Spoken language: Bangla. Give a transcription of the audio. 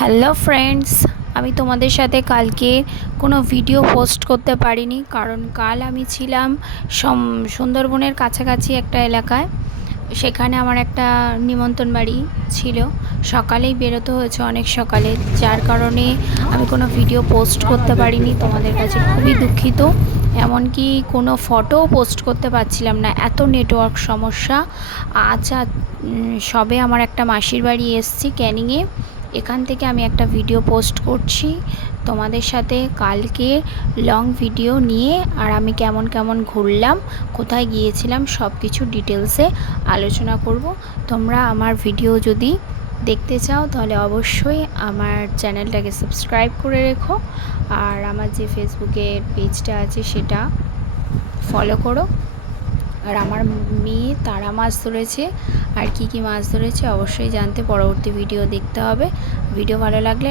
হ্যালো ফ্রেন্ডস আমি তোমাদের সাথে কালকে কোনো ভিডিও পোস্ট করতে পারিনি, কারণ কাল আমি ছিলাম সুন্দরবনের কাছাকাছি একটা এলাকায়। সেখানে আমার একটা নিমন্ত্রণ বাড়ি ছিল। সকালেই বেরোতে হয়েছে অনেক সকালে। যার কারণে আমি কোনো ভিডিও পোস্ট করতে পারিনি। তোমাদের কাছে খুবই দুঃখিত। এমনকি কোনো ফটোও পোস্ট করতে পারছিলাম না। এত নেটওয়ার্ক সমস্যা। আচ্ছা সবে আমার একটা মাসির বাড়ি এসছি ক্যানিংয়ে এখান থেকে আমি একটা ভিডিও পোস্ট করছি। তোমাদের সাথে কালকে লং ভিডিও নিয়ে আর আমি কেমন কেমন ঘুরলাম, কোথায় গিয়েছিলাম সব কিছু ডিটেলসে আলোচনা করব। তোমরা আমার ভিডিও যদি দেখতে চাও, তাহলে অবশ্যই আমার চ্যানেলটাকে সাবস্ক্রাইব করে রেখো। আর আমার যে ফেসবুকের পেজটা আছে, সেটা ফলো করো। আর আমার মেয়ে তারা মাছ ধরেছে। আর কি কি মাছ ধরেছে অবশ্যই জানতে। পরবর্তী ভিডিও দেখতে হবে। ভিডিও ভালো লাগলে